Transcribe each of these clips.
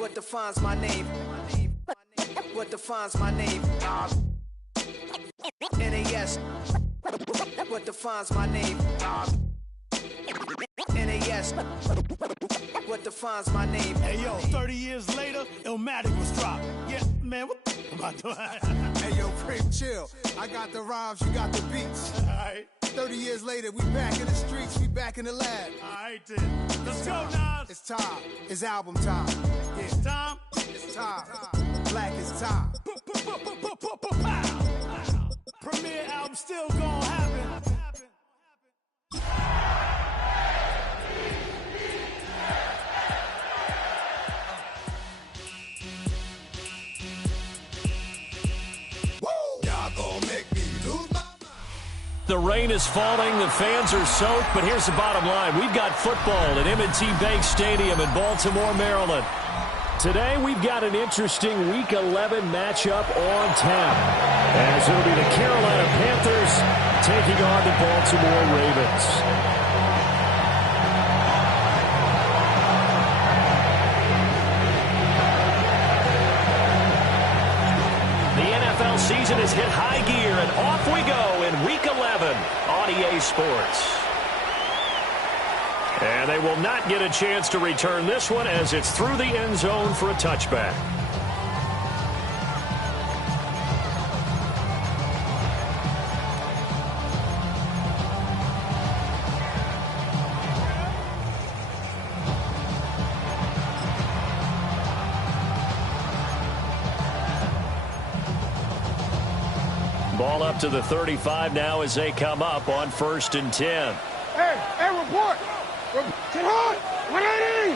What defines my name? What defines my name? NAS. What defines my name? NAS. What defines my name? Hey yo, 30 years later, Illmatic was dropped. Yeah, man, what the am I doing? Hey yo, Prim, chill. I got the rhymes, you got the beats. Alright. 30 years later, we back in the streets, we back in the lab. Alright then. Let's go, Nas. It's time. It's album time. Yeah, it's time. It's time. Black is time. Premiere album still gonna happen. The rain is falling, the fans are soaked, but here's the bottom line. We've got football at M&T Bank Stadium in Baltimore, Maryland. Today, we've got an interesting Week 11 matchup on tap, as it'll be the Carolina Panthers taking on the Baltimore Ravens. NFL season has hit high gear, and off we go in Week 11 on EA Sports. And they will not get a chance to return this one as it's through the end zone for a touchback. Ball up to the 35 now as they come up on 1st and 10. Hey, report. Get on. 180.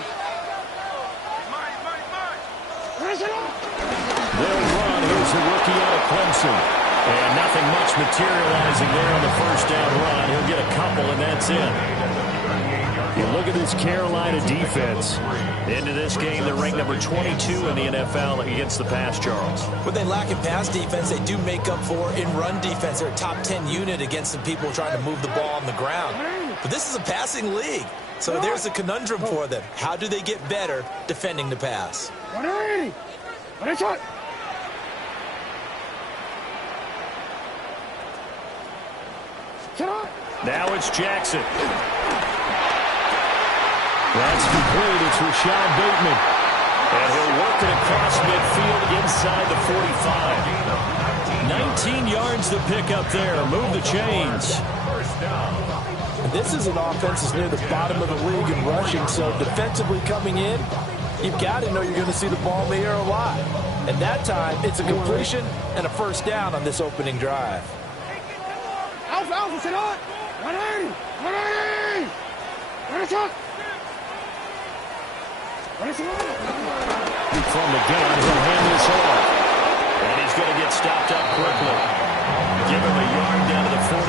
They'll run. Here's the rookie out of Clemson. And nothing much materializing there on the first down run. He'll get a couple, and that's it. You look at this Carolina defense. Into this game, they're ranked number 22 in the NFL against the pass, Charles. What they lack in pass defense, they do make up for in run defense. They're a top 10 unit against some people trying to move the ball on the ground. But this is a passing league. So there's a conundrum for them. How do they get better defending the pass? 180. Now it's Jackson. That's complete. It's Rashad Bateman. And he'll work it across midfield inside the 45. 19 yards to pick up there. Move the chains. This is an offense that's near the bottom of the league in rushing, so defensively coming in, you've got to know you're going to see the ball in the air a lot. And that time, it's a completion and a first down on this opening drive. Alpha, sit on. 180. 180. From the gun, he'll hand this off. And he's going to get stopped up quickly. Give him a yard down to the 43.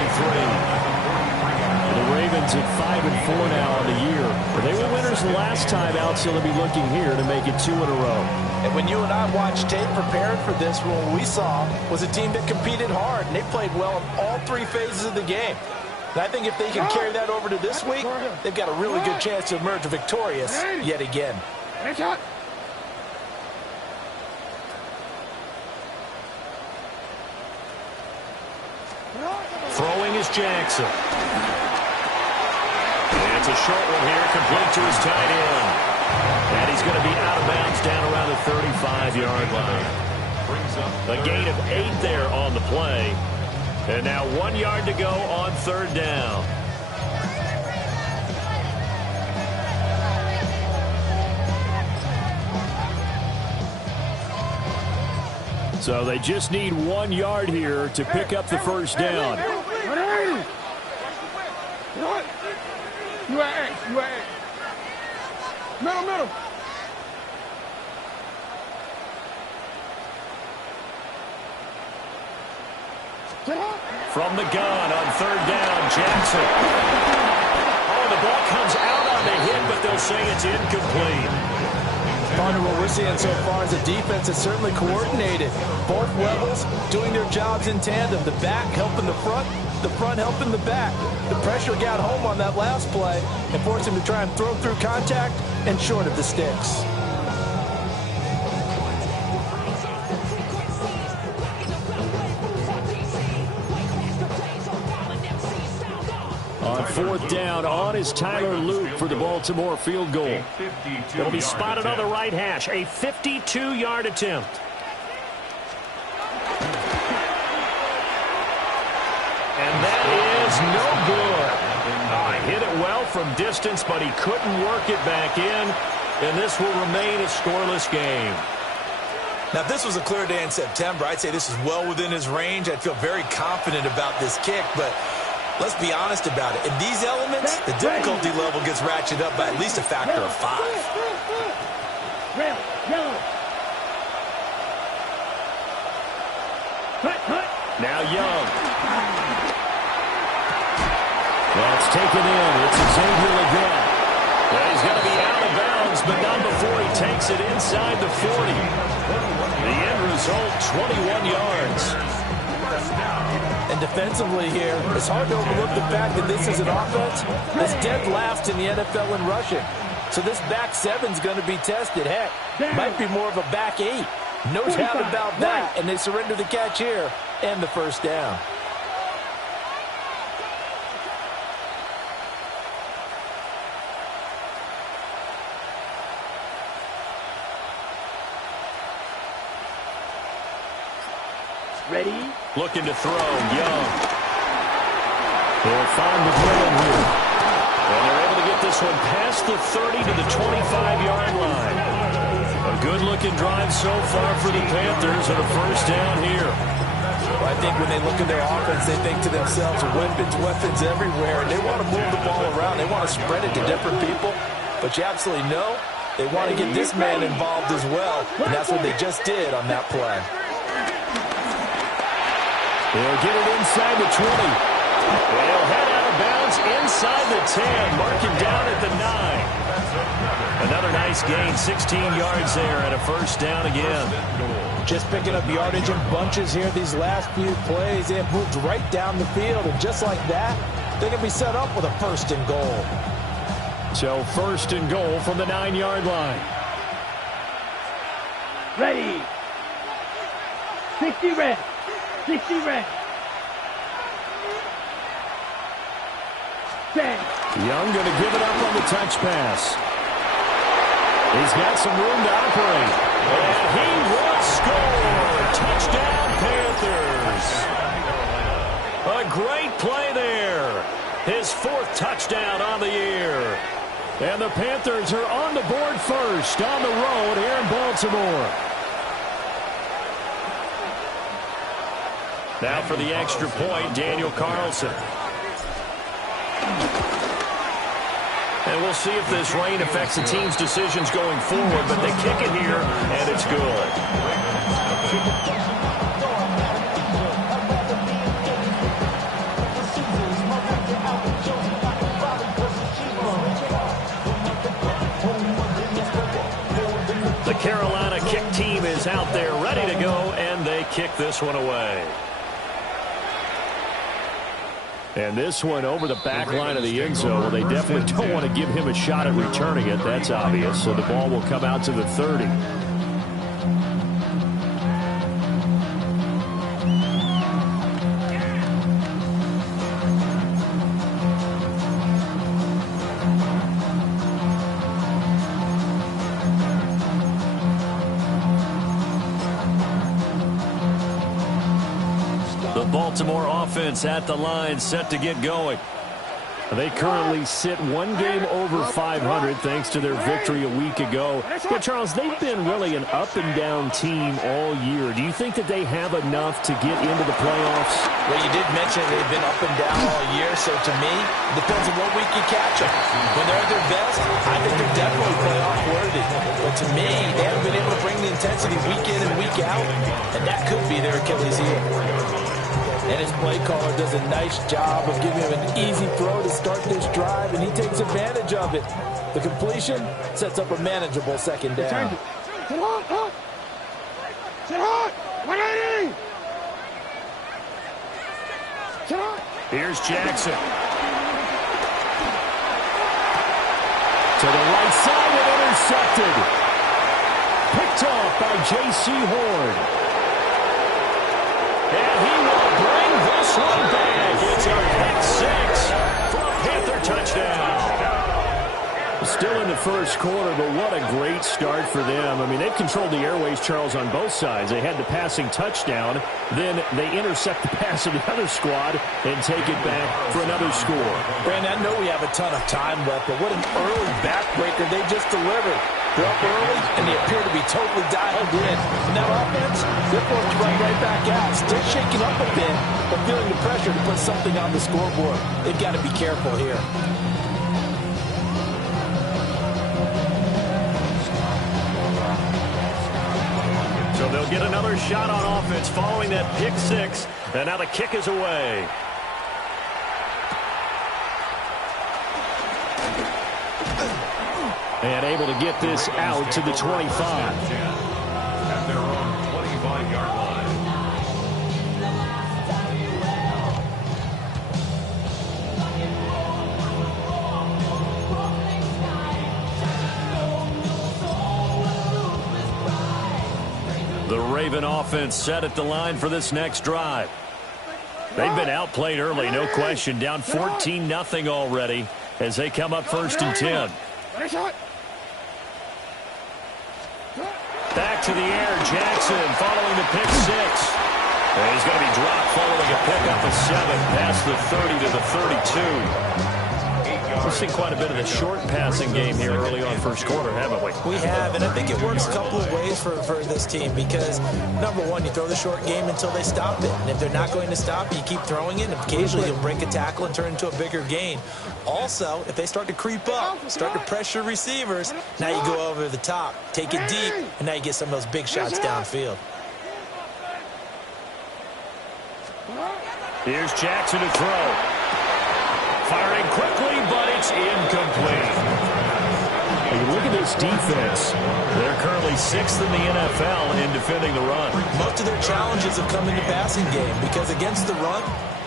The Ravens at 5-4 now on the year. They were winners the last time out, so they'll be looking here to make it 2 in a row. And when you and I watched tape preparing for this, what we saw was a team that competed hard, and they played well in all 3 phases of the game. And I think if they can carry that over to this week, they've got a really good chance to emerge victorious yet again. Throwing is Jackson. And it's a short one here, complete to his tight end. And he's going to be out of bounds down around the 35-yard line. A gain of 8 there on the play. And now 1 yard to go on 3rd down. So they just need 1 yard here to pick up the first down. You at 8. Middle. From the gun on 3rd down, Jackson. Oh, the ball comes out on the hit, but they'll say it's incomplete. Partner, what we're seeing so far is a defense that's certainly coordinated. Both levels doing their jobs in tandem. The back helping the front helping the back. The pressure got home on that last play and forced him to try and throw through contact and short of the sticks. 4th down on is Tyler Luke for the Baltimore field goal. It'll be spotted on the right hash. A 52-yard attempt. And that is no good. He hit it well from distance, but he couldn't work it back in. And this will remain a scoreless game. Now, if this was a clear day in September, I'd say this is well within his range. I'd feel very confident about this kick, but let's be honest about it. In these elements, the difficulty level gets ratcheted up by at least a factor of 5. Red, yellow. Cut. Now Young. That's taken in. It's Xavier again. Well, he's going to be out of bounds, but not before he takes it inside the 40. The end result, 21 yards. And defensively here, it's hard to overlook the fact that this is an offense that's dead last in the NFL in rushing. So this back 7's going to be tested. Heck, might be more of a back 8. No doubt about that. And they surrender the catch here and the first down. Ready? Looking to throw, Young. They'll find McMillan here. And they're able to get this one past the 30 to the 25-yard line. A good-looking drive so far for the Panthers and a first down here. Well, I think when they look at their offense, they think to themselves, weapons everywhere, and they want to move the ball around. They want to spread it to different people. But you absolutely know they want to get this man involved as well, and that's what they just did on that play. They'll get it inside the 20. They'll head out of bounds inside the 10, marking down at the 9. Another nice gain, 16 yards there, and a first down again. Just picking up yardage in bunches here these last few plays. They have moved right down the field, and just like that, they're going to be set up with a first and goal. So first and goal from the 9-yard line. Ready. 60 red. 60 red. 10. Young going to give it up on the touch pass. He's got some room to operate. And he will score. Touchdown, Panthers. A great play there. His 4th touchdown on the year. And the Panthers are on the board first on the road here in Baltimore. Now for the extra point, Daniel Carlson. And we'll see if this rain affects the team's decisions going forward, but they kick it here, and it's good. The Carolina kick team is out there ready to go, and they kick this one away. And this one over the back line of the end zone. Well, they definitely don't want to give him a shot at returning it. That's obvious. So the ball will come out to the 30. Baltimore offense at the line, set to get going. They currently sit one game over 500 thanks to their victory a week ago. Yeah, Charles, they've been really an up-and-down team all year. Do you think that they have enough to get into the playoffs? Well, you did mention they've been up and down all year, so to me, it depends on what week you catch them. When they're at their best, I think they're definitely playoff worthy. But to me, they haven't been able to bring the intensity week in and week out, and that could be their Achilles heel. And his play caller does a nice job of giving him an easy throw to start this drive, and he takes advantage of it. The completion sets up a manageable second down. Sit hard, Sit hard! 180! Sit hard! Here's Jackson. To the right side and intercepted. Picked off by J.C. Horn. And he will bring this one back. It's a pick 6 for a Panther Still in the first quarter, but what a great start for them. I mean, they've controlled the airways, Charles, on both sides. They had the passing touchdown. Then they intercept the pass of the other squad and take it back for another score. Brandon, I know we have a ton of time left, but what an early backbreaker they just delivered. They're up early, and they appear to be totally dialed in. And that offense, they're forced to run right back out. Still shaking up a bit, but feeling the pressure to put something on the scoreboard. They've got to be careful here. So they'll get another shot on offense following that pick six. And now the kick is away. And able to get this out to the 25. At their own 25-yard line. The Raven offense set at the line for this next drive. They've been outplayed early, no question. Down 14-0 already as they come up 1st and 10. Back to the air, Jackson following the pick six. And he's going to be dropped following a pickup of 7 past the 30 to the 32. We've seen quite a bit of the short passing game here early on first quarter, haven't we? We have, and I think it works a couple of ways for this team because, number one, you throw the short game until they stop it. And if they're not going to stop it, you keep throwing it, and occasionally you'll break a tackle and turn it into a bigger gain. Also, if they start to creep up, start to pressure receivers, now you go over the top, take it deep, and now you get some of those big shots downfield. Here's Jackson to throw. Firing quickly, but it's incomplete. When you look at this defense, they're currently 6th in the NFL in defending the run. Most of their challenges have come in the passing game because against the run,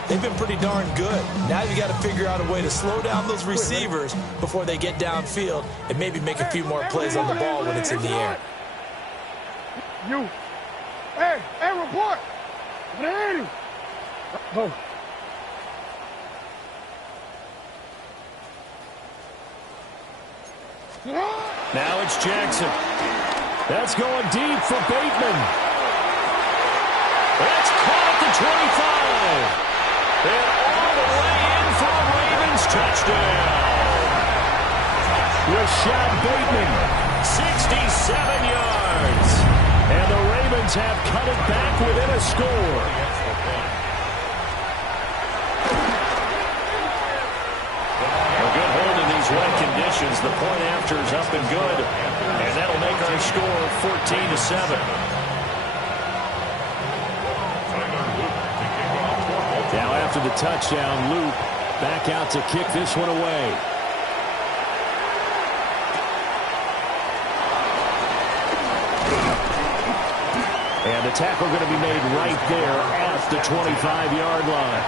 they've been pretty darn good. Now you got to figure out a way to slow down those receivers before they get downfield and maybe make a few more plays on the ball when it's in the air. Hey, report. Oh. Now it's Jackson. That's going deep for Bateman. That's caught at the 25. And all the way in for a Ravens touchdown. Rashad Bateman, 67 yards. And the Ravens have cut it back within a score. Wet conditions. The point after is up and good. And that'll make our score 14-7. Now after the touchdown, Luke back out to kick this one away. And the tackle going to be made right there at the 25-yard line.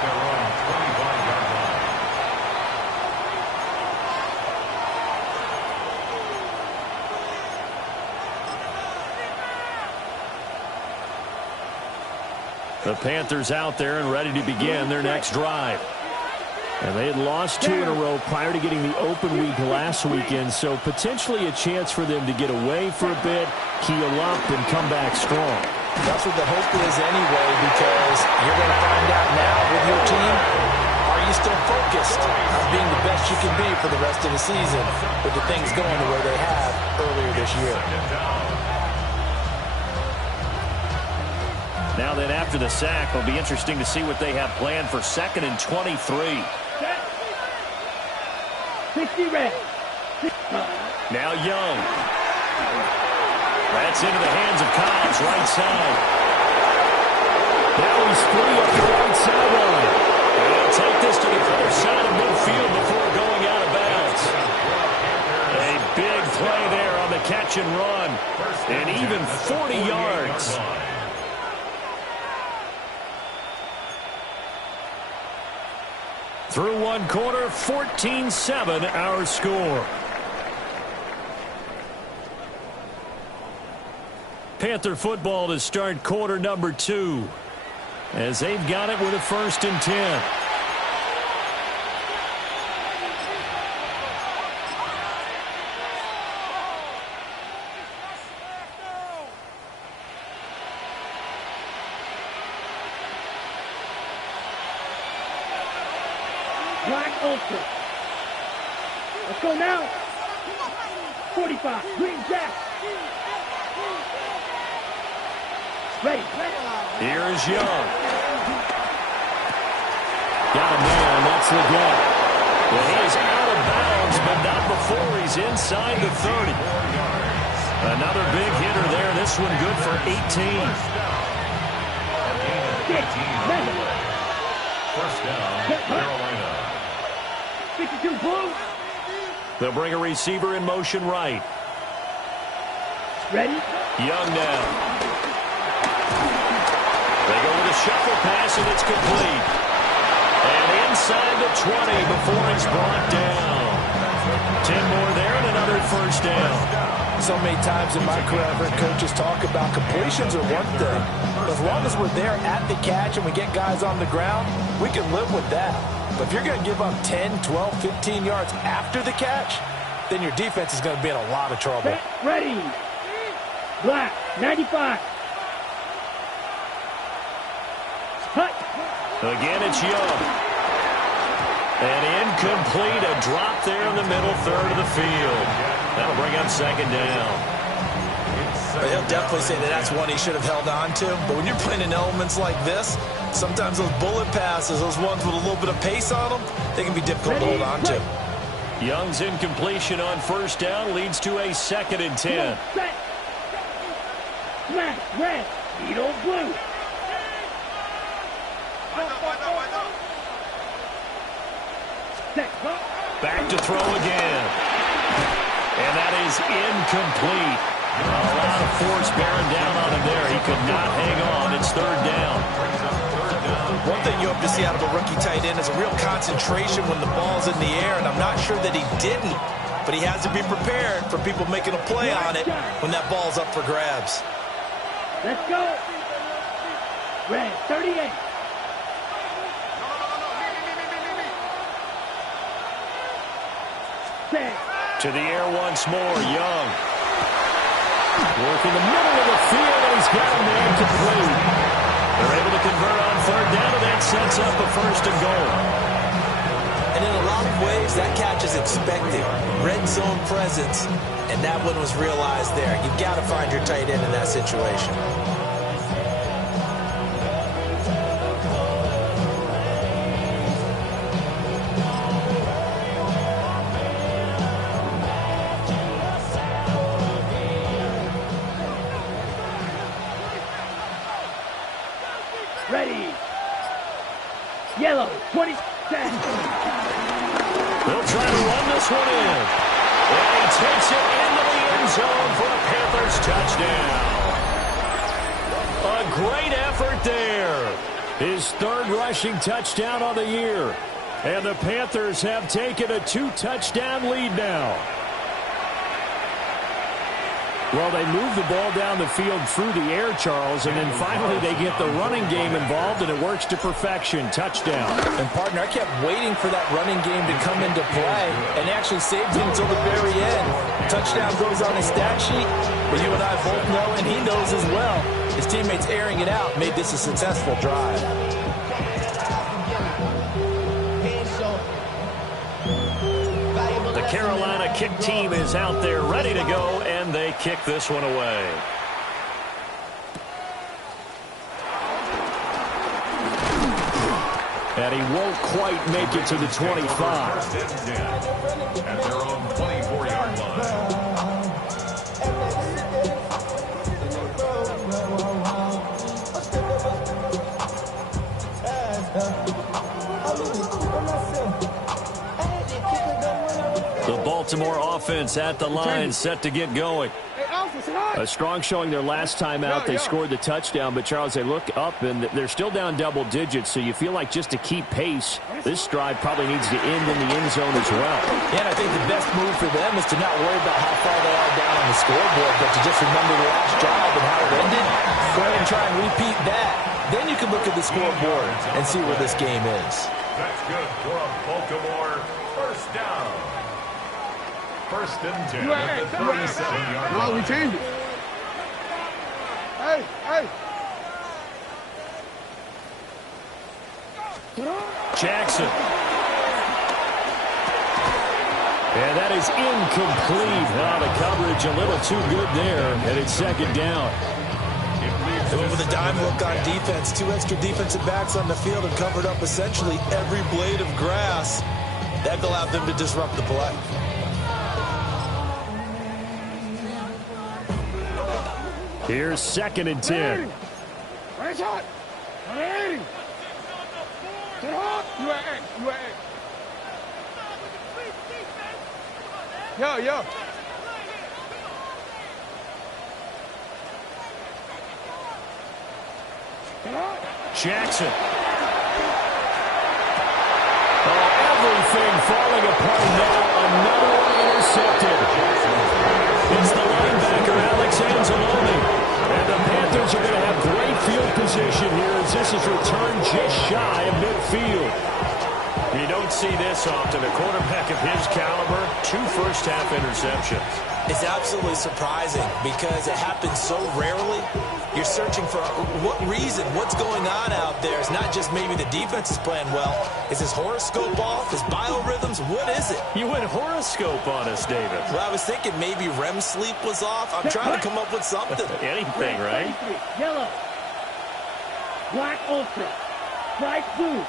The Panthers out there and ready to begin their next drive. And they had lost 2 in a row prior to getting the open week last weekend, so potentially a chance for them to get away for a bit, keel up, and come back strong. That's what the hope is anyway, because you're going to find out now with your team, are you still focused on being the best you can be for the rest of the season with the things going the way they have earlier this year? Now then, after the sack, it'll be interesting to see what they have planned for 2nd and 23. 60 red. Now Young. That's into the hands of Cobbs, right side. Now he's free up the right sideline. And he'll take this to the other side of midfield before going out of bounds. A big play there on the catch and run. And even 40 yards. Through one quarter, 14-7 our score. Panther football to start quarter number 2. As they've got it with a 1st and 10. Black Ultra. Let's go now. 45. Green Jack. Ready. Here's Young. Got a man. That's the goal. Well, he is out of bounds, but not before he's inside the 30. Another big hitter there. This one good for 18. First down, Carolina. 52 blue. They'll bring a receiver in motion right. Ready. Young now. They go with a shuffle pass, and it's complete. And inside the 20 before he's brought down. 10 more there and another first down. So many times in my career, I've heard coaches talk about completions are one thing. But as long as we're there at the catch and we get guys on the ground, we can live with that. But if you're going to give up 10, 12, 15 yards after the catch, then your defense is going to be in a lot of trouble. Ready. Black. 95. Hut. Again, it's Young. And incomplete, a drop there in the middle third of the field. That'll bring up second down. He'll definitely say that that's one he should have held on to. But when you're playing in elements like this, sometimes those bullet passes, those ones with a little bit of pace on them, they can be difficult to hold on to. Young's incompletion on first down leads to a 2nd and 10. Set. Smash. Red. Needle blue. Back to throw again. And that is incomplete. A lot of force bearing down on him there. He could not hang on. It's third down. One thing you hope to see out of a rookie tight end is a real concentration when the ball's in the air, and I'm not sure that he didn't, but he has to be prepared for people making a play on it when that ball's up for grabs. Let's go. Red. 38. To the air once more, Young. Working the middle of the field, and he's got a man complete. They're able to convert on third down, and that sets up a first and goal. And in a lot of ways, that catch is expected. Red zone presence, and that one was realized there. You've got to find your tight end in that situation. Ready. Yellow. 20. They'll try to run this one in. And he takes it into the end zone for a Panthers touchdown. A great effort there. His third rushing touchdown of the year. And the Panthers have taken a 2-touchdown lead now. Well, they move the ball down the field through the air, Charles, and then finally they get the running game involved, and it works to perfection. Touchdown. And, partner, I kept waiting for that running game to come into play, and actually saved him until the very end. Touchdown goes on his stat sheet, but you and I both know, and he knows as well, his teammates airing it out made this a successful drive. The Carolina kick team is out there ready to go, and they kick this one away. And he won't quite make it to the 25. First and 10 at their own 24-yard line. The Baltimore offense at the line, set to get going. A strong showing their last time out. They scored the touchdown, but, Charles, they look up, and they're still down double digits, so you feel like just to keep pace, this drive probably needs to end in the end zone as well. Yeah, and I think the best move for them is to not worry about how far they are down on the scoreboard, but to just remember the last drive and how it ended. Go ahead and try and repeat that. Then you can look at the scoreboard and see where this game is. That's good for a Baltimore first down. First and 10 at the 37-yard line. No, we changed it. Hey, hey. Jackson. And that is incomplete. The coverage a little too good there, and it's second down. With a dime look on defense, 2 extra defensive backs on the field and covered up essentially every blade of grass. That allowed them to disrupt the play. Here's 2nd and 10. Yo. Jackson. Everything falling apart now. Another one intercepted. It's the linebacker, Alex Anzalone. And the Panthers are going to have great field position here as this is returned just shy of midfield. You don't see this often. A quarterback of his caliber, 2 first-half interceptions. It's absolutely surprising because it happens so rarely. You're searching for what reason, what's going on out there. It's not just maybe the defense is playing well. Is his horoscope off? His biorhythms? What is it? You went horoscope on us, David. Well, I was thinking maybe REM sleep was off. I'm trying to come up with something. Anything, right? Yellow. Black ultra. Bright blue.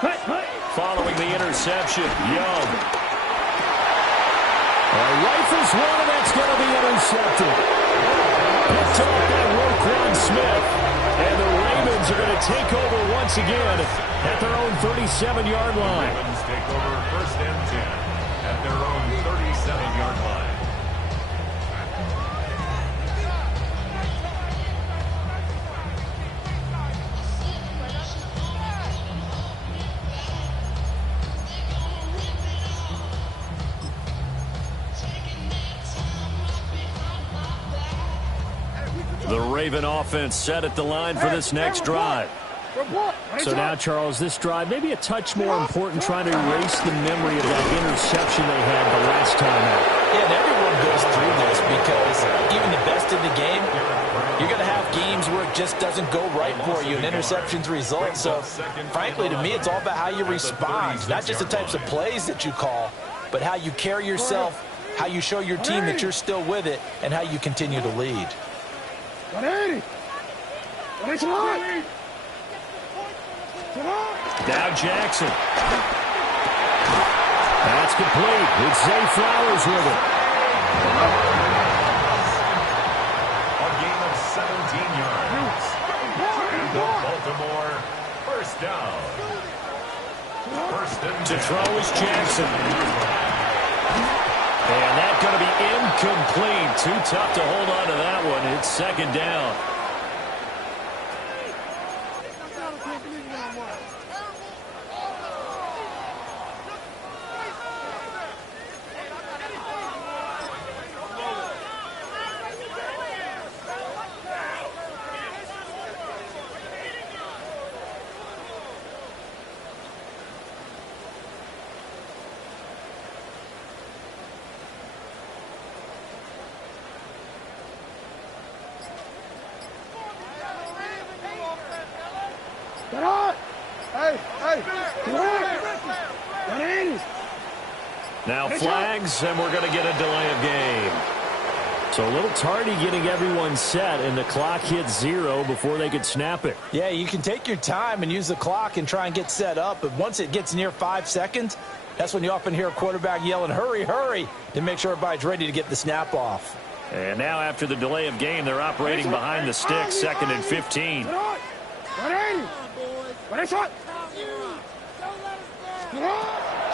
Cut. Following the interception, Young. Rifles one, and that's going to be intercepted. Picked off by Roquan Smith. And the Ravens are going to take over once again at their own 37-yard line. Ravens take over 1st and 10 at their own 37-yard line. The Raven offense set at the line for this next drive. So now, Charles, this drive maybe a touch more important, trying to erase the memory of that interception they had the last time out. Yeah, and everyone goes through this because even the best in the game, you're going to have games where it just doesn't go right for you and interceptions result. So, frankly, to me, it's all about how you respond, not just the types of plays that you call, but how you carry yourself, how you show your team that you're still with it, and how you continue to lead. Now Jackson. That's complete. It's Zay Flowers with it. A gain of 17 yards. And the Baltimore 1st down. 1st and 10. To throw is Jackson. And that's going to be incomplete. Too tough to hold on to that one. It's 2nd down. Now flags, and we're going to get a delay of game. So a little tardy getting everyone set, and the clock hits 0 before they could snap it. Yeah, you can take your time and use the clock and try and get set up, but once it gets near 5 seconds, that's when you often hear a quarterback yelling, hurry, hurry, to make sure everybody's ready to get the snap off. And now after the delay of game, they're operating behind the stick, 2nd and 15.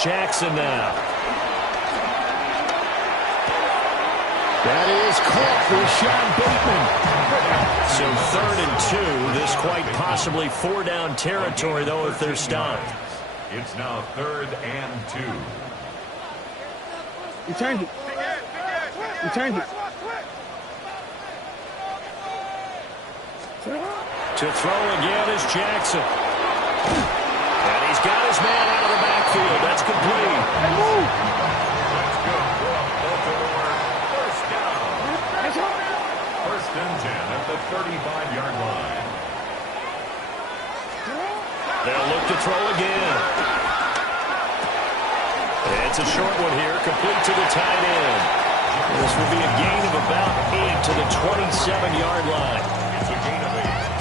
Jackson now. That is caught for Sean Bateman. So 3rd and 2. This quite possibly 4-down territory, though, if they're stopped. It's now 3rd and 2. You change it. You change it. To throw again is Jackson. And he's got his man out of the backfield. That's complete. Let's go. Baltimore 1st down. 1st and 10 at the 35-yard line. They'll look to throw again. It's a short one here, complete to the tight end. This will be a gain of about 8 to the 27-yard line.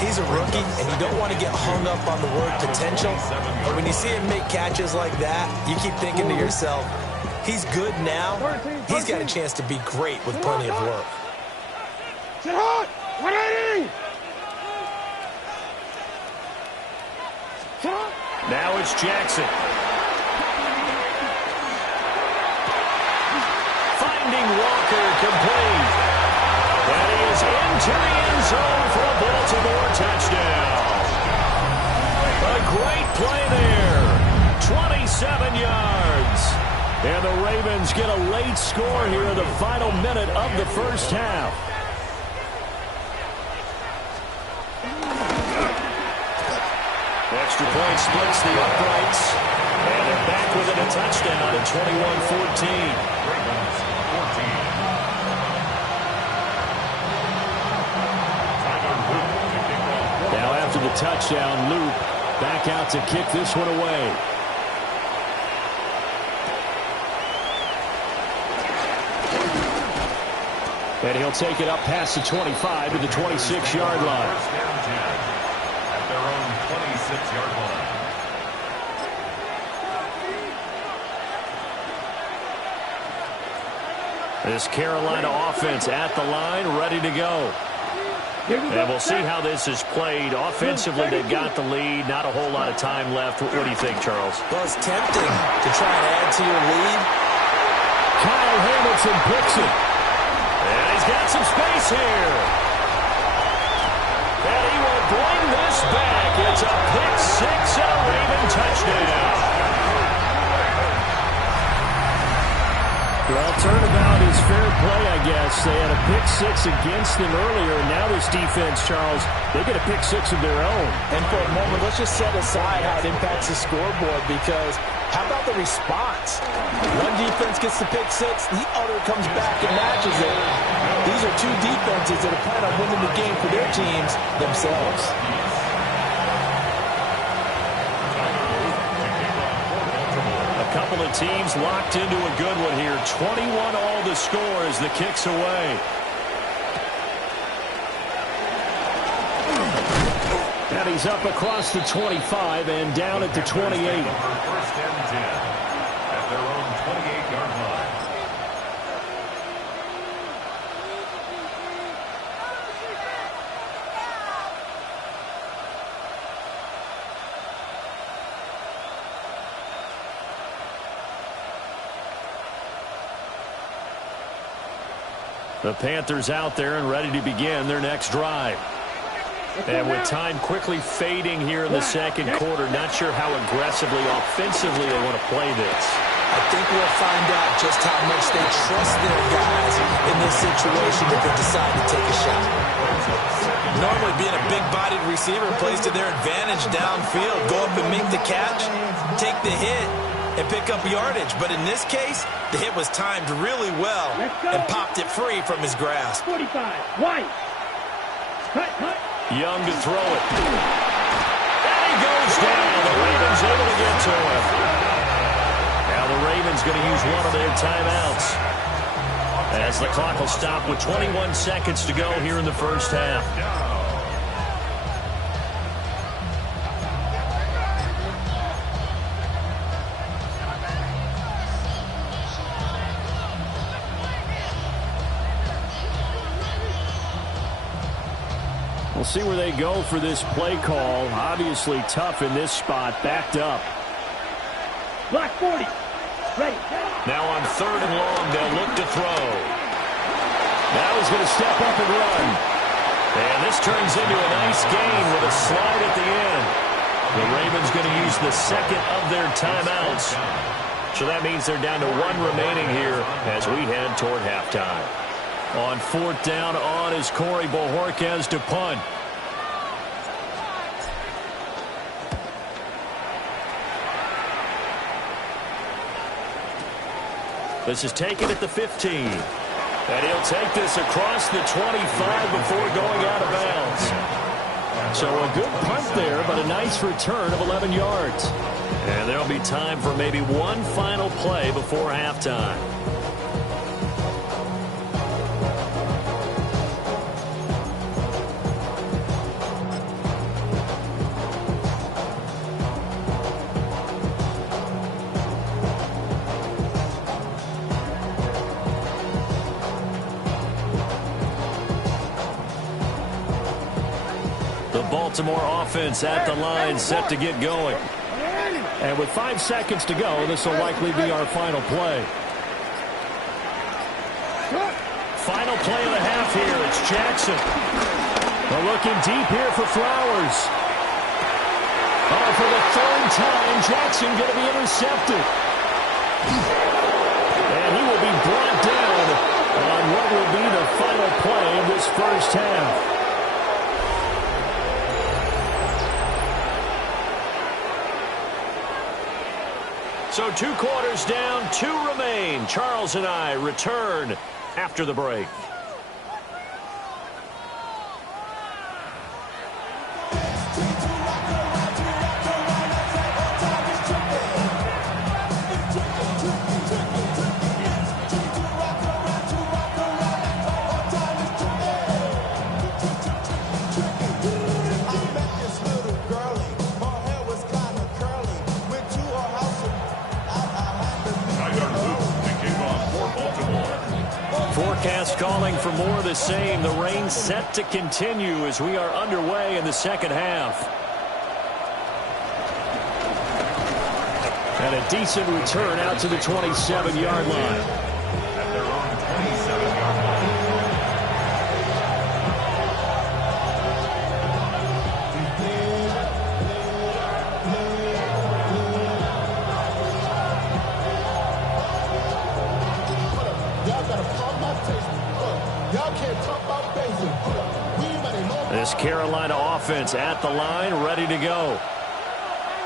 He's a rookie, and you don't want to get hung up on the word potential. But when you see him make catches like that, you keep thinking to yourself, he's good now. He's got a chance to be great with plenty of work. Sit hot! 180! Now it's Jackson. Finding Walker complete. That is into the end zone for a Baltimore touchdown. A great play there. 27 yards. And the Ravens get a late score here in the final minute of the first half. Extra point splits the uprights. And they're back within a touchdown at 21-14. Now after the touchdown, Loop back out to kick this one away. And he'll take it up past the 25 to the 26-yard line. First down 10 at their own 26-yard line. This Carolina offense at the line, ready to go. And we'll see how this is played. Offensively, they've got the lead. Not a whole lot of time left. What do you think, Charles? Well, it's tempting to try and add to your lead. Kyle Hamilton picks it. And he's got some space here. And he will bring this back. It's a pick six and a Raven touchdown. Well, turnabout is fair play, I guess. They had a pick six against them earlier, and now this defense, Charles, they get a pick six of their own. And for a moment, let's just set aside how it impacts the scoreboard, because how about the response? One defense gets the pick six, the other comes back and matches it. These are two defenses that are planning on winning the game for their teams themselves. Couple of teams locked into a good one here. 21 all the score as the kick's away. And he's up across the 25 and down at the 28. First and 10 at their own 28-yard line. The Panthers out there and ready to begin their next drive. And with time quickly fading here in the second quarter, not sure how aggressively, offensively they want to play this. I think we'll find out just how much they trust their guys in this situation if they decide to take a shot. Normally being a big-bodied receiver plays to their advantage downfield. Go up and make the catch, take the hit, and pick up yardage. But in this case, the hit was timed really well and popped it free from his grasp. 45, White. Cut. Young to throw it. And he goes down. The Ravens able to get to him. Now the Ravens going to use one of their timeouts, as the clock will stop with 21 seconds to go here in the first half. We'll see where they go for this play call. Obviously tough in this spot, backed up. Block 40. Ready. Now on third and long, they'll look to throw. Now he's going to step up and run. And this turns into a nice gain with a slide at the end. The Ravens going to use the second of their timeouts. So that means they're down to one remaining here as we head toward halftime. On fourth down, on is Corey Bojorquez to punt. This is taken at the 15. And he'll take this across the 25 before going out of bounds. So a good punt there, but a nice return of 11 yards. And there'll be time for maybe one final play before halftime. Baltimore offense at the line, set to get going. And with 5 seconds to go, this will likely be our final play. Final play of the half here. It's Jackson. They're looking deep here for Flowers. Oh, for the third time, Jackson going to be intercepted. And he will be brought down on what will be the final play of this first half. So 2 quarters down, 2 remain. Charles and I return after the break. Forecast calling for more of the same. The rain set to continue as we are underway in the second half. And a decent return out to the 27-yard line. At their own 27-yard line. This Carolina offense at the line, ready to go.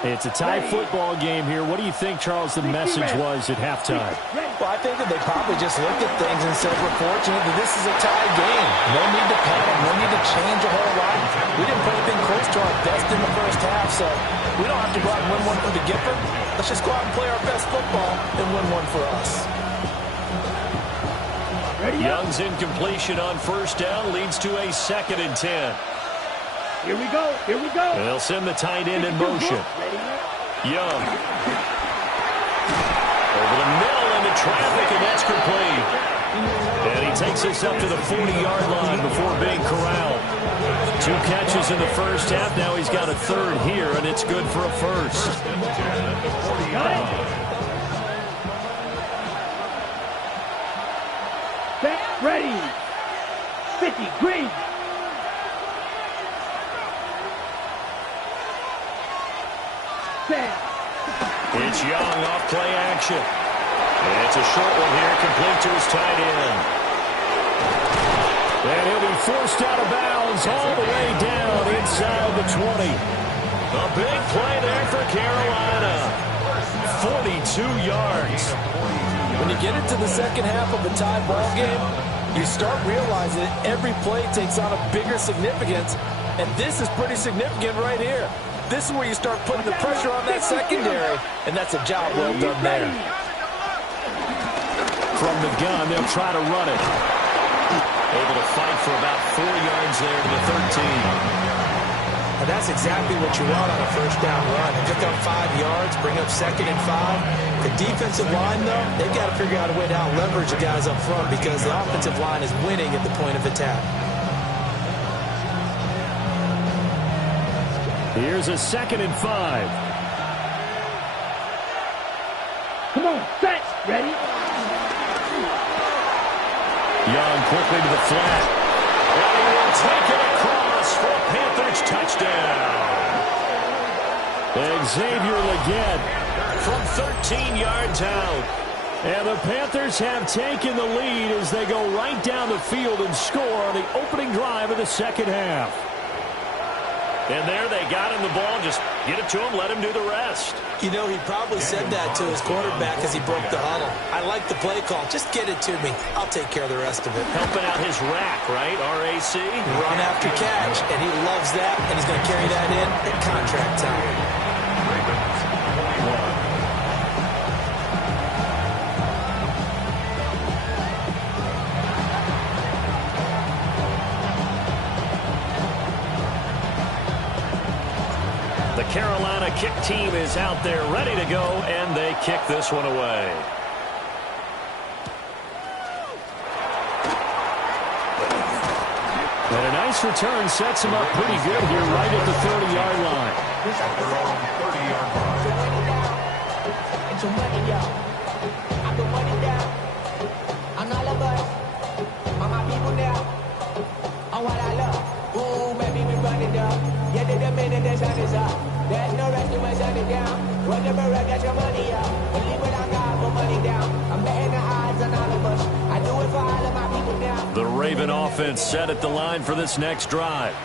It's a tie football game here. What do you think, Charles, the message was at halftime? Well, I think that they probably just looked at things and said, we're fortunate that this is a tie game. No need to panic. No need to change a whole lot. We didn't put anything close to our best in the first half, so we don't have to go out and win one for the Gipper. Let's just go out and play our best football and win one for us. Young's incompletion on first down leads to a 2nd and 10. Here we go. Here we go. They'll send the tight end in motion. Young. Over the middle into traffic, and that's complete. And he takes us up to the 40-yard line before being corralled. 2 catches in the first half. Now he's got a 3rd here, and it's good for a first. Set, ready. 50, green. It's Young off play action. And it's a short one here, complete to his tight end. And he'll be forced out of bounds all the way down inside the 20. A big play there for Carolina. 42 yards. When you get into the second half of a tie ball game, you start realizing that every play takes on a bigger significance. And this is pretty significant right here. This is where you start putting the pressure on that secondary, and that's a job well done there. From the gun, they'll try to run it. Able to fight for about 4 yards there to the 13. And that's exactly what you want on a first down run. Pick up 5 yards, bring up 2nd and 5. The defensive line, though, they've got to figure out a way to out-leverage the guys up front because the offensive line is winning at the point of attack. Here's a 2nd and 5. Come on, set, ready. Young quickly to the flat. And he will take it across for a Panthers touchdown. Xavier Legette from 13 yards out. And the Panthers have taken the lead as they go right down the field and score on the opening drive of the second half. And there they got him the ball. Just get it to him, let him do the rest. You know, he probably said that to his quarterback as he broke the huddle. I like the play call. Just get it to me. I'll take care of the rest of it. Helping out his rack, right? RAC. Run after catch, and he loves that, and he's going to carry that in at contract time. Carolina kick team is out there ready to go, and they kick this one away. And a nice return sets him up pretty good here right at the 30-yard line. At their own 30-yard line. There's no rest to my shut it down. Whenever I get your money up, believe what I got, put money down. I'm betting the odds on all of us. I do it for all of my people now. The Raven offense set at the line for this next drive.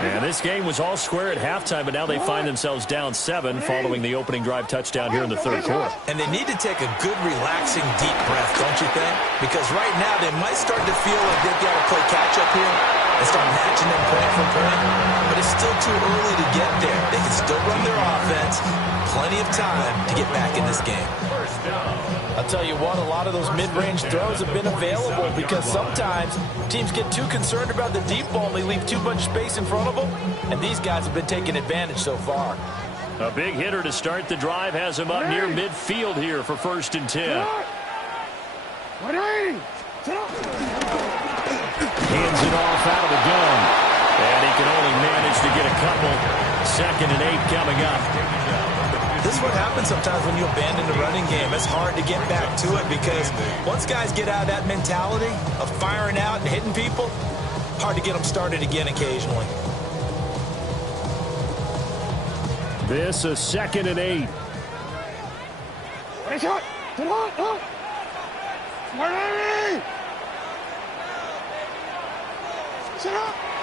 And this game was all square at halftime, but now they find themselves down 7 following the opening drive touchdown here in the third quarter. And they need to take a good, relaxing, deep breath, don't you think? Because right now they might start to feel like they've got to play catch-up here and start matching them point for point. But it's still too early to get there. They can still run their offense. Plenty of time to get back in this game. First down. I'll tell you what, a lot of those mid-range throws have been available because sometimes teams get too concerned about the deep ball and they leave too much space in front of them, and these guys have been taking advantage so far. A big hitter to start the drive has him up near midfield here for 1st and 10. Hands it off out of the gun, and he can only manage to get a couple. 2nd and 8 coming up. This is what happens sometimes when you abandon the running game. It's hard to get back to it because once guys get out of that mentality of firing out and hitting people, hard to get them started again occasionally. This is 2nd and 8.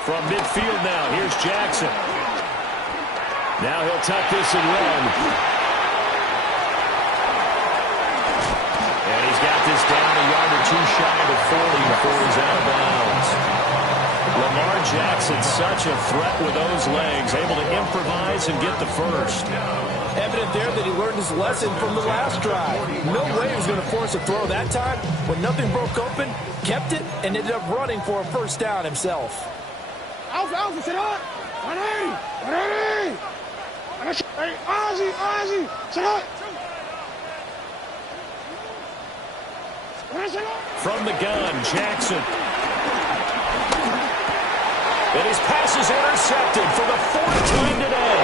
From midfield now, here's Jackson. Now he'll tuck this and run. And he's got this down a yard or 2 shy of the 40 before he's out of bounds. Lamar Jackson, such a threat with those legs, able to improvise and get the first. Evident there that he learned his lesson from the last drive. No way he was going to force a throw that time. When nothing broke open, kept it, and ended up running for a first down himself. Alpha, sit up! 180! Hey, Ozzy, sit up! From the gun, Jackson. And his pass is intercepted for the 4th time today.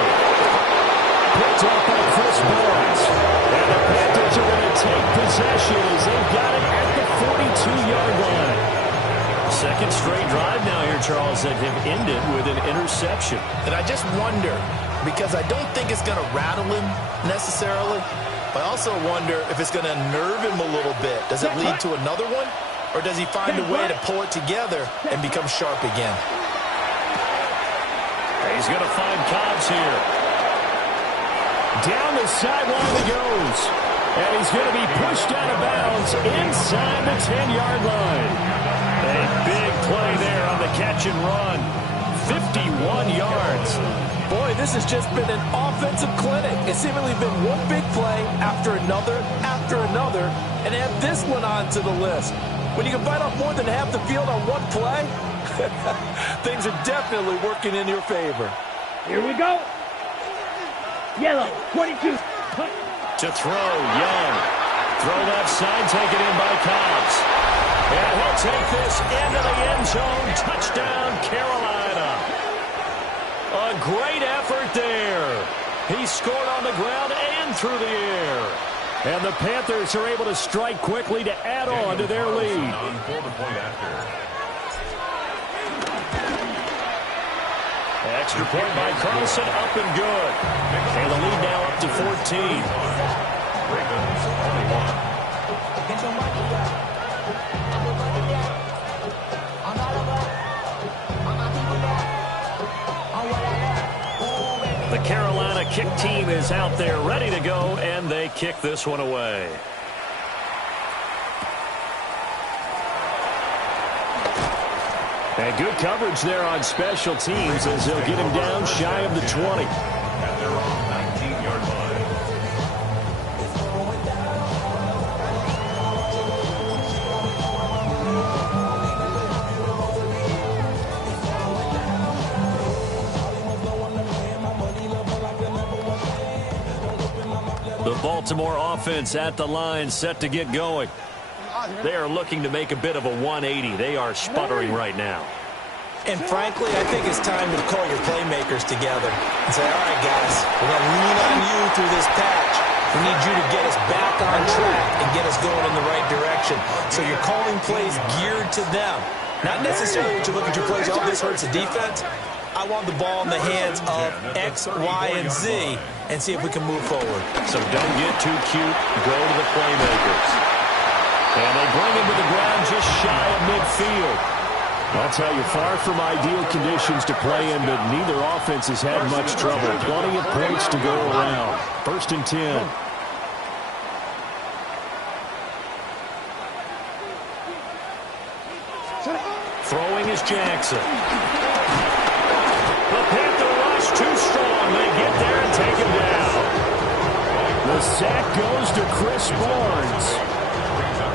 Picked up by Chris Barnes. And the Panthers are going to take possession as they've got it at the 42-yard line. 2nd straight drive now here, Charles, that have ended with an interception. And I just wonder, because I don't think it's going to rattle him necessarily, but I also wonder if it's going to nerve him a little bit. Does it lead to another one? Or does he find a way to pull it together and become sharp again? He's going to find Cobbs here. Down the sideline he goes. And he's going to be pushed out of bounds inside the 10-yard line. A big play there on the catch and run. 51 yards. Boy, this has just been an offensive clinic. It's seemingly been one big play after another, and add this one onto the list. When you can bite off more than half the field on one play, things are definitely working in your favor. Here we go. Yellow, 22. To throw, Young. Throw left side, taken in by Cobbs. And he'll take this into the end zone. Touchdown, Carolina. A great effort there. He scored on the ground and through the air. And the Panthers are able to strike quickly to add on to their lead. Extra point by Carlson, up and good. And the lead now up to 14. Ravens 21. The Carolina kick team is out there ready to go, and they kick this one away. And good coverage there on special teams as they'll get him down shy of the 20. At their own 19-yard line. The Baltimore offense at the line, set to get going. They are looking to make a bit of a 180. They are sputtering right now. And frankly, I think it's time to call your playmakers together and say, all right, guys, we're going to lean on you through this patch. We need you to get us back on track and get us going in the right direction. So you're calling plays geared to them. Not necessarily that you look at your plays, oh, this hurts the defense. I want the ball in the hands of X, Y, and Z and see if we can move forward. So don't get too cute. Go to the playmakers. And they bring him to the ground just shy of midfield. I'll tell you, far from ideal conditions to play in, but neither offense has had much trouble. Plenty of points to go around. 1st and 10. Throwing is Jackson. The Panther rush too strong. They get there and take him down. The sack goes to Chris Barnes.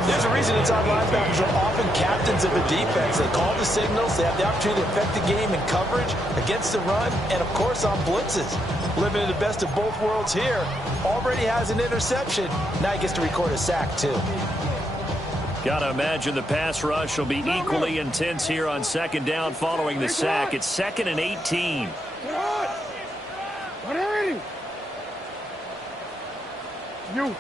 There's a reason inside linebackers are often captains of a defense. They call the signals. They have the opportunity to affect the game in coverage, against the run, and, of course, on blitzes. Living in the best of both worlds here. Already has an interception. Now he gets to record a sack, too. Got to imagine the pass rush will be equally intense here on 2nd down following the sack. It's 2nd and 18. You.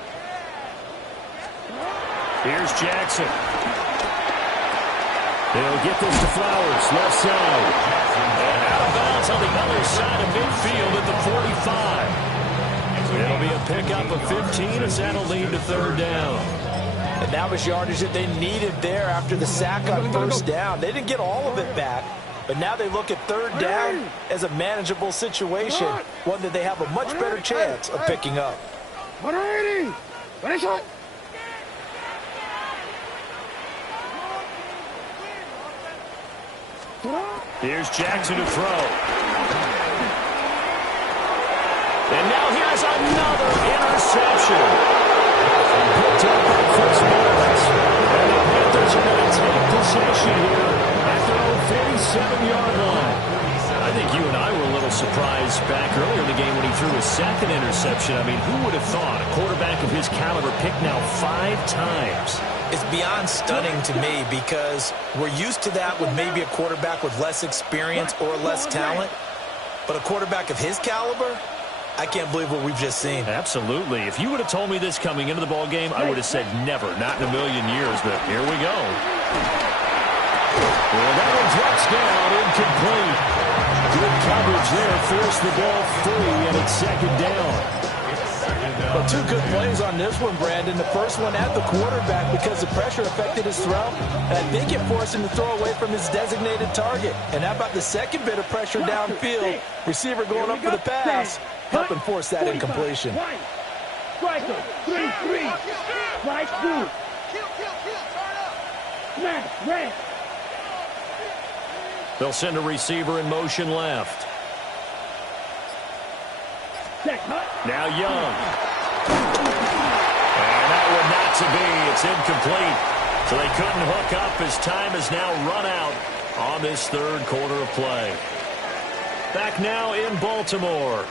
Here's Jackson. They'll get this to Flowers, left side. And out of bounds on the other side of midfield at the 45. It'll be a pickup of 15 as that'll lead to 3rd down. And that was yardage that they needed there after the sack on 1st down. They didn't get all of it back, but now they look at 3rd down as a manageable situation, one that they have a much better chance of picking up. Here's Jackson to throw. And now here's another interception. Picked up by Chris Barnes. And the Panthers are going to take possession here at their own 47-yard line. I think you and I were a little surprised back earlier in the game when he threw his 2nd interception. I mean, who would have thought a quarterback of his caliber picked now 5 times? It's beyond stunning to me because we're used to that with maybe a quarterback with less experience or less talent. But a quarterback of his caliber, I can't believe what we've just seen. Absolutely. If you would have told me this coming into the ball game, I would have said never, not in a million years. But here we go. Well, that one drops down, incomplete. Good coverage there, forced the ball free, and it's 2nd down. Well, 2 good plays on this one, Brandon. The first one at the quarterback because the pressure affected his throw, and I think it forced him to throw away from his designated target. And how about the second bit of pressure downfield? Receiver going up for the pass, helping force that incompletion. Striker, 3-3. Strike 2. Smash, red. They'll send a receiver in motion left. Now Young. And that one not to be. It's incomplete. So they couldn't hook up as time has now run out on this 3rd quarter of play. Back now in Baltimore.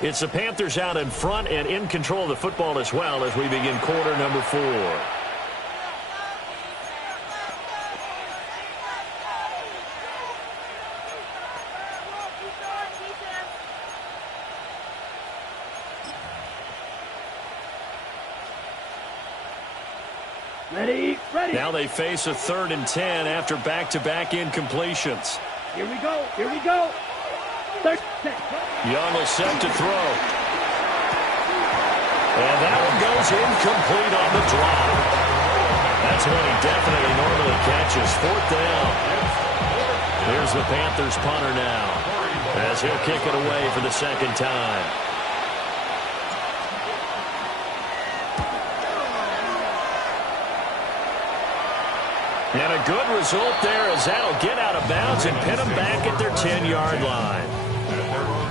It's the Panthers out in front and in control of the football as well as we begin quarter number 4. Ready. Now they face a 3rd and 10 after back-to-back incompletions. Here we go. 3rd. Young will set to throw. And that one goes incomplete on the drop. That's when he definitely normally catches. 4th down. Here's the Panthers punter now as he'll kick it away for the 2nd time. And a good result there as that'll get out of bounds and pin them back at their 10-yard line.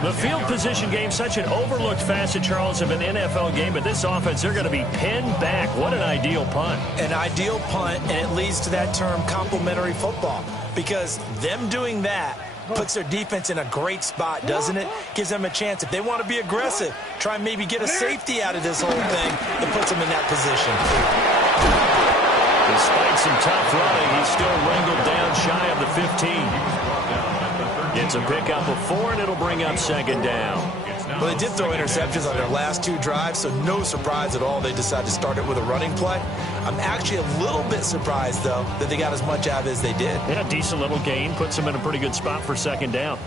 The field position game, such an overlooked facet, Charles, of an NFL game, but this offense, they're going to be pinned back. What an ideal punt. An ideal punt, and it leads to that term complementary football, because them doing that Puts their defense in a great spot, doesn't it? Gives them a chance. If they want to be aggressive, try and maybe get a safety out of this whole thing. It puts them in that position. Despite some tough running, he's still wrangled down shy of the 15. It's a pickup of 4, and it'll bring up second down. Well, they did throw interceptions on their last 2 drives, so no surprise at all they decided to start it with a running play. I'm actually a little bit surprised, though, that they got as much out of it as they did. Yeah, decent little gain. Puts them in a pretty good spot for second down.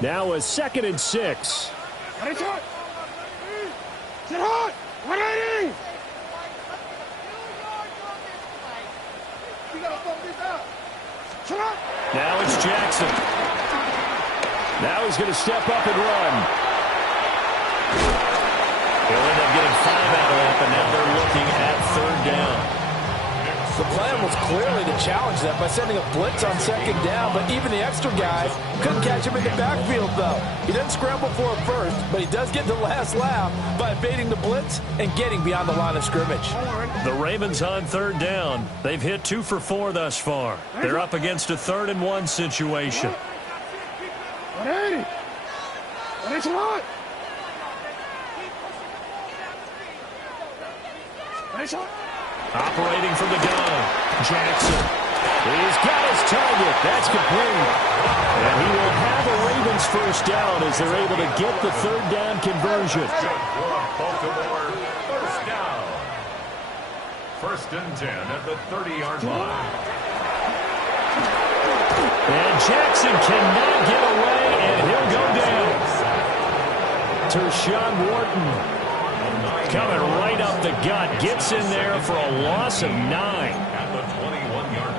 Now a 2nd and 6. Now it's Jackson. Now he's going to step up and run. He'll end up getting 5 out of that, but now they're looking at 3rd down. The plan was clearly to challenge them by sending a blitz on 2nd down, but even the extra guys couldn't catch him in the backfield, though. He doesn't scramble for it first, but he does get the last laugh by evading the blitz and getting beyond the line of scrimmage. The Ravens on 3rd down. They've hit 2 for 4 thus far. They're up against a 3rd and 1 situation. Operating from the gun, Jackson. He's got his target. That's complete. And he will have a Ravens first down as they're able to get the 3rd down conversion. Baltimore, first down. 1st and 10 at the 30-yard line. And Jackson cannot get away, and he'll go down. Tershawn Wharton coming right up the gut. Gets in there for a loss of 9. At the 21-yard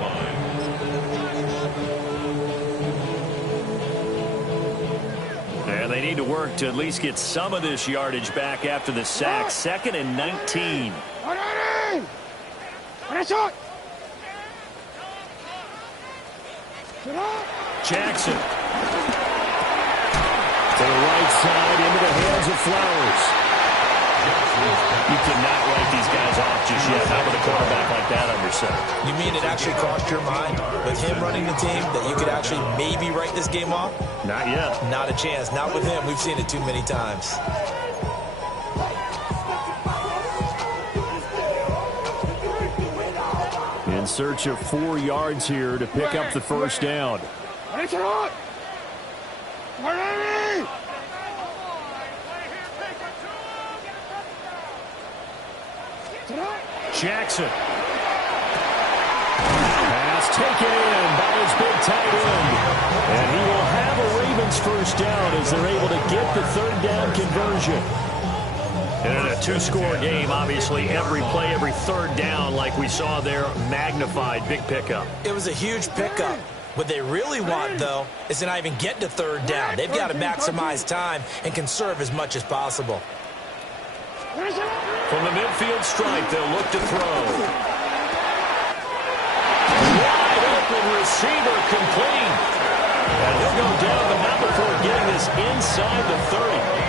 line. And they need to work to at least get some of this yardage back after the sack. 2nd and 19. Jackson. To the right side, into the hands of Flowers. You cannot write these guys off just yet. Not with a quarterback like that under center. You mean it actually crossed your mind with him running the team that you could actually maybe write this game off? Not yet. Not a chance. Not with him. We've seen it too many times. In search of 4 yards here to pick up the first down. Jackson. Pass taken in by his big tight end. And he will have a Ravens first down as they're able to get the 3rd down conversion. And in a 2-score game, obviously every play, every 3rd down like we saw there, magnified. Big pickup. It was a huge pickup. What they really want, though, is to not even get to 3rd down. They've got to maximize time and conserve as much as possible. From the midfield stripe, they'll look to throw. Wide open receiver complete. And he'll go down, but not before getting this inside the 30.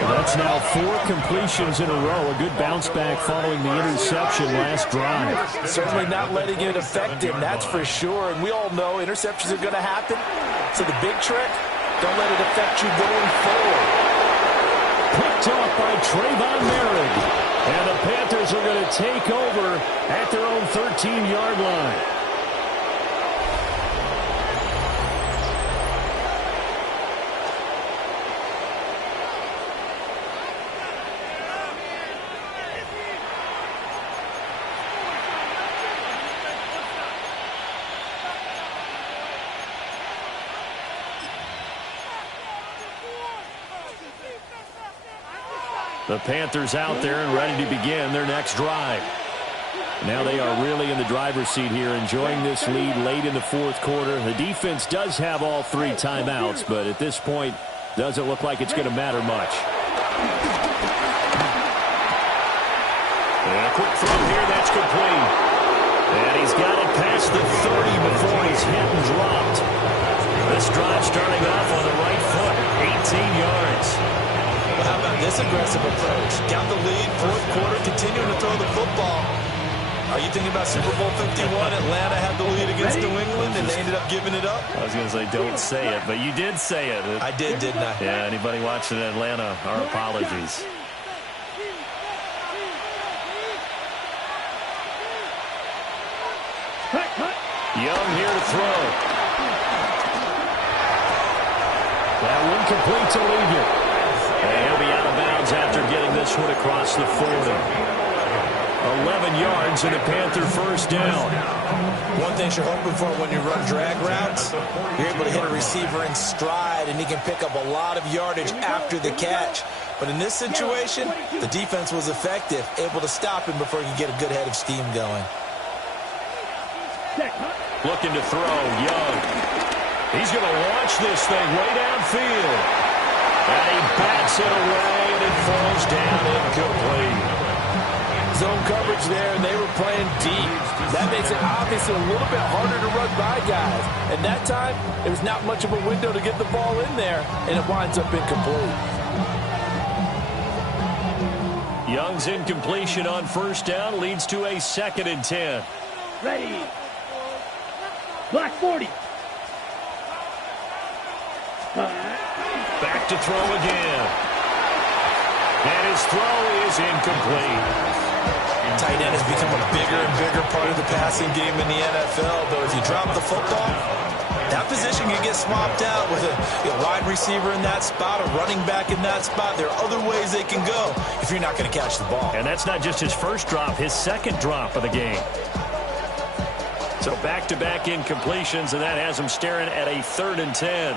That's now 4 completions in a row. A good bounce back following the interception last drive. Certainly not letting it affect him, that's for sure. And we all know interceptions are going to happen. So the big trick, don't let it affect you going forward. Picked off by Trayvon Merrick. And the Panthers are going to take over at their own 13-yard line. The Panthers out there and ready to begin their next drive. Now they are really in the driver's seat here, enjoying this lead late in the 4th quarter. The defense does have all 3 timeouts, but at this point, doesn't look like it's going to matter much. And a quick throw here, that's complete. And he's got it past the 30 before he's hit and dropped. This drive starting off on the right foot, 18 yards. Well, how about this aggressive approach? Got the lead, 4th quarter, continuing to throw the football. Are you thinking about Super Bowl 51? Atlanta had the lead against New England, and they ended up giving it up. I was going to say don't say it, but you did say it. I did, didn't I? Yeah, anybody watching Atlanta, our apologies. Young here to throw. That one complete to Legion. And he'll be out of bounds after getting this one across the 40. 11 yards and a Panther first down. One thing you're hoping for when you run drag routes, you're able to hit a receiver in stride, and he can pick up a lot of yardage after the catch. But in this situation, the defense was effective, able to stop him before he could get a good head of steam going. Looking to throw, Young. He's going to launch this thing way downfield. And he bats it away, and it falls down incomplete. Zone coverage there, and they were playing deep. That makes it obviously a little bit harder to run by guys. And that time, there was not much of a window to get the ball in there, and it winds up incomplete. Young's incompletion on first down leads to a 2nd and 10. Ready. Black 40. Back to throw again. And his throw is incomplete. Tight end has become a bigger and bigger part of the passing game in the NFL, though if you drop the football, that position can get swapped out with a wide receiver in that spot, a running back in that spot. There are other ways they can go if you're not going to catch the ball. And that's not just his first drop, his second drop of the game. So back-to-back incompletions, and that has him staring at a 3rd and 10. A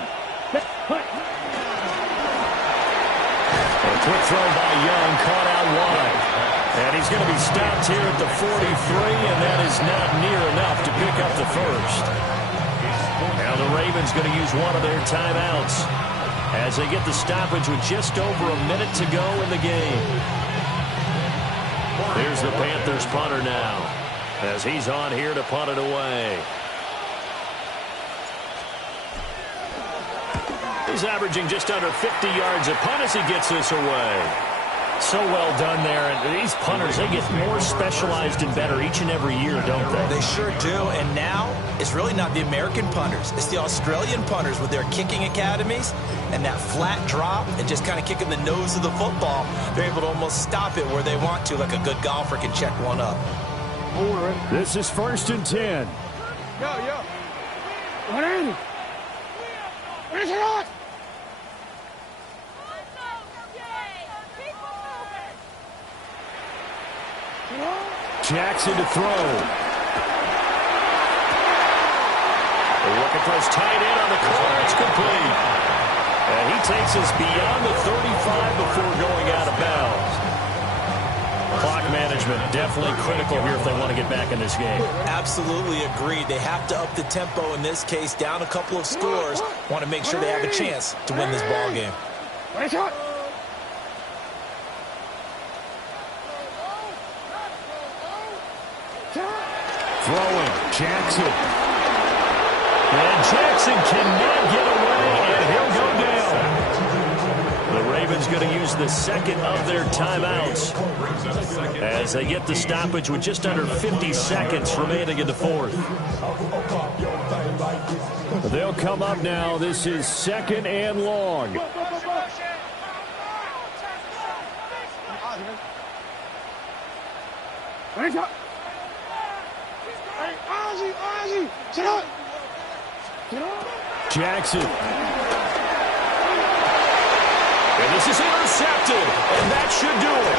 quick throw by Young, caught out wide. And he's going to be stopped here at the 43, and that is not near enough to pick up the first. Now the Ravens going to use one of their timeouts as they get the stoppage with just over a minute to go in the game. Here's the Panthers punter now, as he's on here to punt it away. He's averaging just under 50 yards a punt as he gets this away. So well done there. And these punters, they get more specialized and better each and every year, don't they? They sure do. And now it's really not the American punters. It's the Australian punters with their kicking academies and that flat drop and just kind of kicking the nose of the football. They're able to almost stop it where they want to, like a good golfer can check one up. This is 1st and 10. Yo. What is it? What is it on? Jackson to throw. They're looking for his tight end on the corner. It's complete. And he takes us beyond the 35 before going out of bounds. Clock management definitely critical here if they want to get back in this game. Absolutely agreed. They have to up the tempo in this case, down a couple of scores. Want to make sure they have a chance to win this ball game. Throwing, Jackson. And Jackson cannot get away, and he'll go down. The Ravens going to use the 2nd of their timeouts as they get the stoppage with just under 50 seconds remaining in the 4th. They'll come up now. This is 2nd and long. Jackson. And this is intercepted, and that should do it.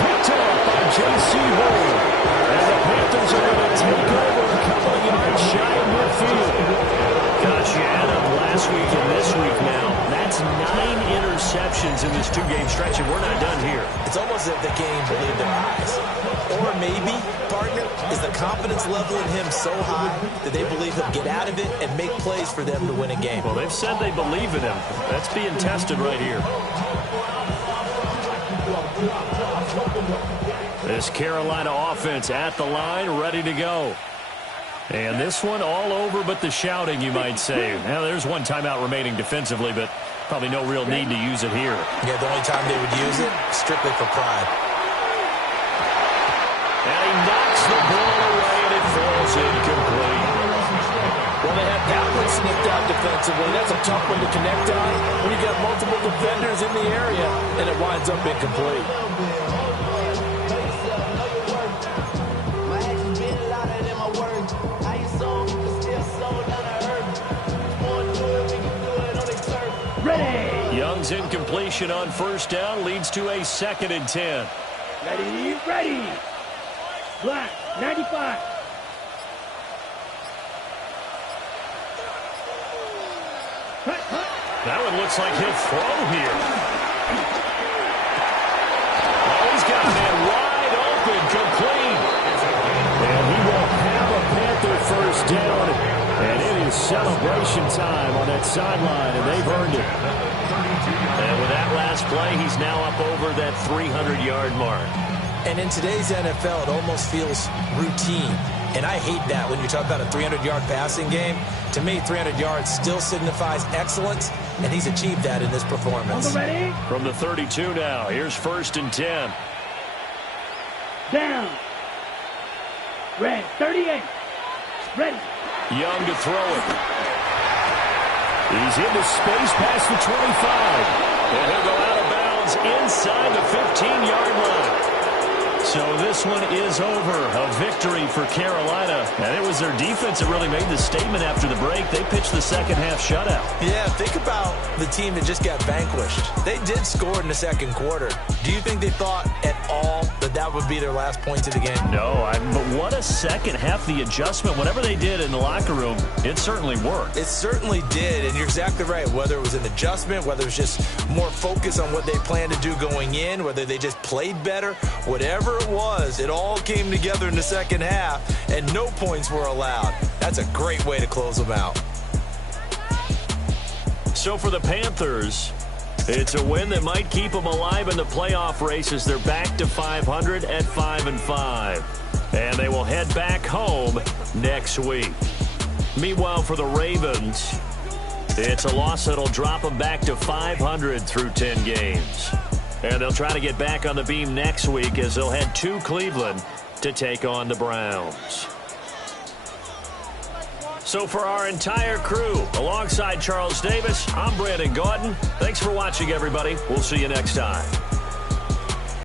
Picked up by J.C. Horn. And the Panthers are going to take over a couple of yards shy of midfield. Gosh, you add up last week and this week now. That's 9 interceptions in this 2-game stretch, and we're not done here. It's almost as if the game believed their eyes. Or maybe, partner, is the confidence level in him so high that they believe he'll get out of it and make plays for them to win a game. Well, they've said they believe in him. That's being tested right here. This Carolina offense at the line, ready to go. And this one all over but the shouting, you might say. Now, there's one timeout remaining defensively, but probably no real need to use it here. Yeah, the only time they would use it, strictly for pride. And he knocks the ball away, and it falls incomplete. Well, defensively. That's a tough one to connect on when you got multiple defenders in the area, and it winds up incomplete. Young's incompletion on first down leads to a 2nd and 10. Ready. Black, 95. That one looks like he'll throw here. Oh, he's got a man wide open, complete. And he will have a Panther first down. And it is celebration time on that sideline, and they've earned it. And with that last play, he's now up over that 300-yard mark. And in today's NFL, it almost feels routine. And I hate that when you talk about a 300-yard passing game. To me, 300 yards still signifies excellence, and he's achieved that in this performance. Ready? From the 32 now, here's 1st and 10. Down. Red, 38. Ready. Young to throw it. He's into space past the 25. And he'll go out of bounds inside the 15-yard line. So this one is over. A victory for Carolina. And it was their defense that really made the statement after the break. They pitched the second-half shutout. Yeah, think about the team that just got vanquished. They did score in the second quarter. Do you think they thought at all that that would be their last points of the game? No, but what a second half. The adjustment, whatever they did in the locker room, it certainly worked. It certainly did, and you're exactly right. Whether it was an adjustment, whether it was just more focus on what they planned to do going in, whether they just played better, whatever it was, it all came together in the second half, and no points were allowed. That's a great way to close them out. So for the Panthers, it's a win that might keep them alive in the playoff races. They're back to 500 at 5-5. And they will head back home next week. Meanwhile, for the Ravens, it's a loss that'll drop them back to 500 through 10 games. And they'll try to get back on the beam next week as they'll head to Cleveland to take on the Browns. So for our entire crew, alongside Charles Davis, I'm Brandon Gaudin. Thanks for watching, everybody. We'll see you next time.